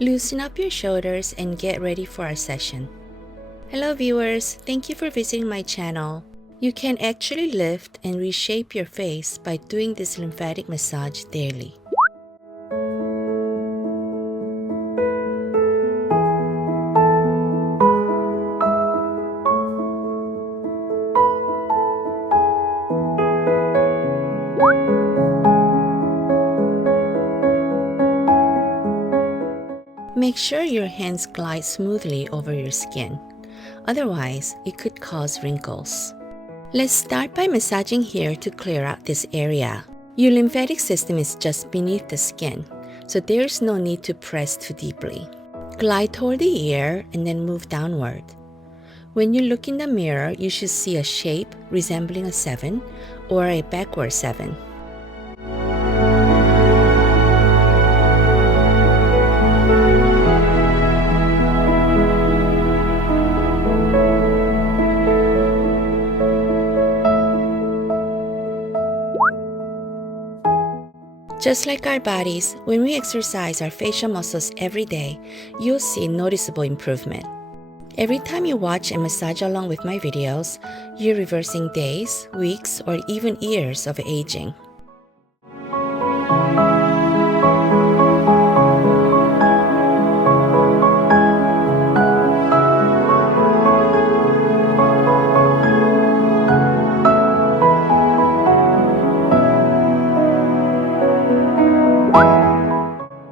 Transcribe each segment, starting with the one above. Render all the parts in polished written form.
Loosen up your shoulders and get ready for our session. Hello viewers, thank you for visiting my channel. You can actually lift and reshape your face by doing this lymphatic massage daily. Make sure your hands glide smoothly over your skin. Otherwise, it could cause wrinkles. Let's start by massaging here to clear out this area. Your lymphatic system is just beneath the skin, so there's no need to press too deeply. Glide toward the ear and then move downward. When you look in the mirror, you should see a shape resembling a 7 or a backward 7. Just like our bodies, when we exercise our facial muscles every day, you'll see noticeable improvement. Every time you watch and massage along with my videos, you're reversing days, weeks, or even years of aging.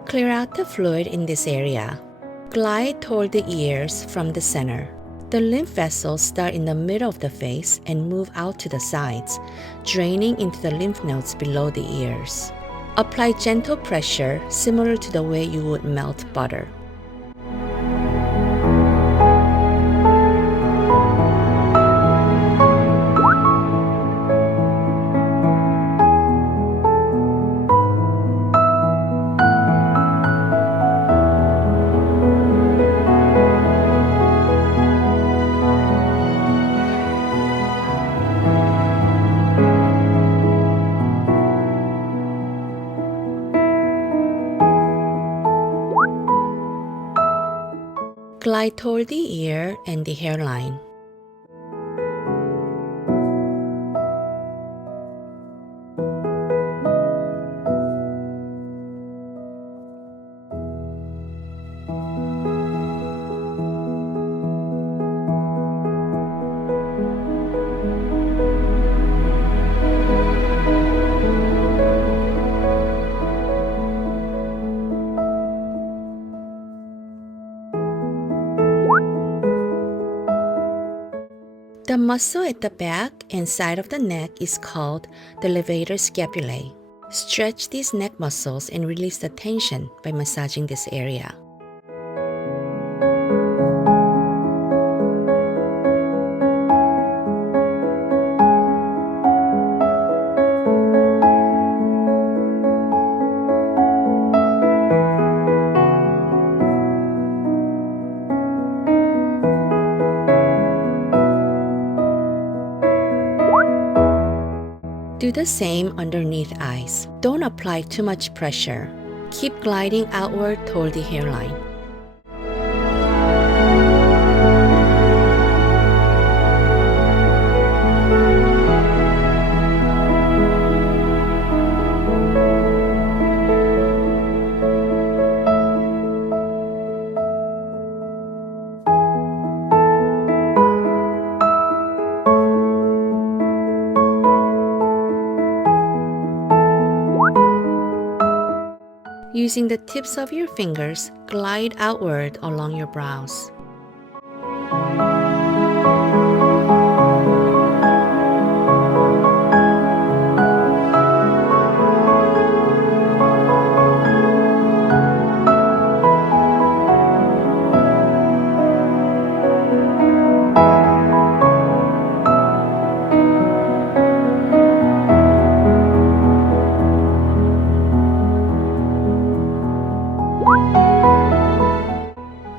Clear out the fluid in this area. Glide toward the ears from the center. The lymph vessels start in the middle of the face and move out to the sides, draining into the lymph nodes below the ears. Apply gentle pressure similar to the way you would melt butter. Glide toward the ear and the hairline. The muscle at the back and side of the neck is called the levator scapulae. Stretch these neck muscles and release the tension by massaging this area. Do the same underneath eyes. Don't apply too much pressure. Keep gliding outward toward the hairline. Using the tips of your fingers, glide outward along your brows.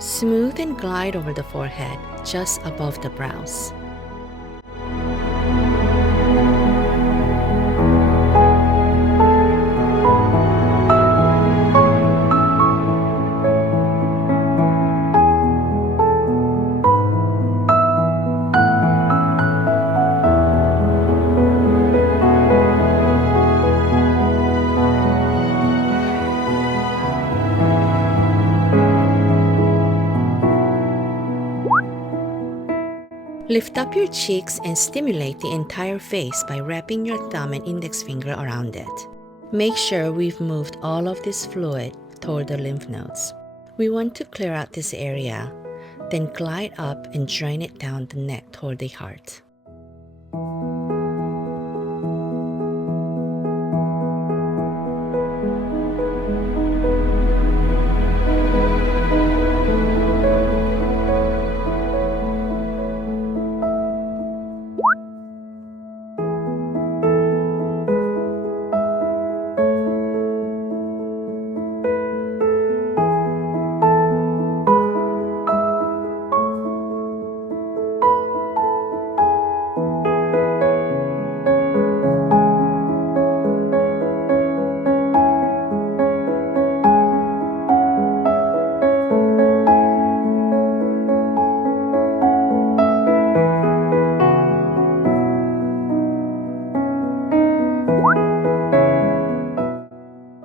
Smooth and glide over the forehead, just above the brows. Lift up your cheeks and stimulate the entire face by wrapping your thumb and index finger around it. Make sure we've moved all of this fluid toward the lymph nodes. We want to clear out this area, then glide up and drain it down the neck toward the heart.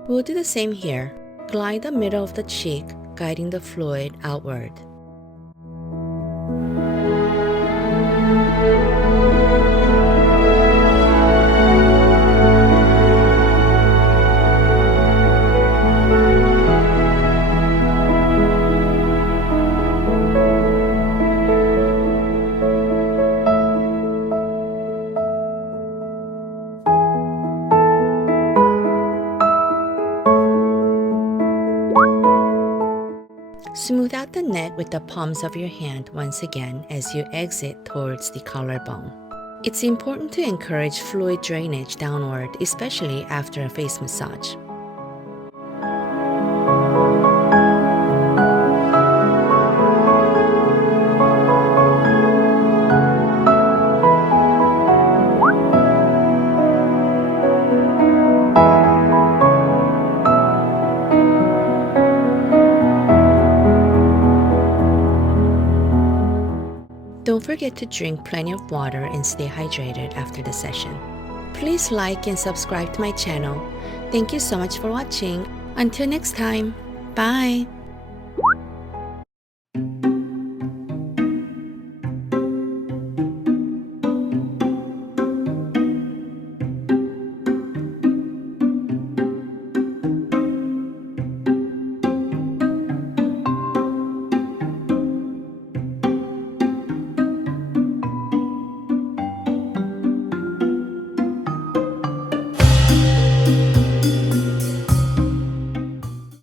We'll do the same here. Glide the middle of the cheek, guiding the fluid outward. Smooth out the neck with the palms of your hand once again as you exit towards the collarbone. It's important to encourage fluid drainage downward, especially after a face massage. Don't forget to drink plenty of water and stay hydrated after the session. Please like and subscribe to my channel. Thank you so much for watching. Until next time, bye!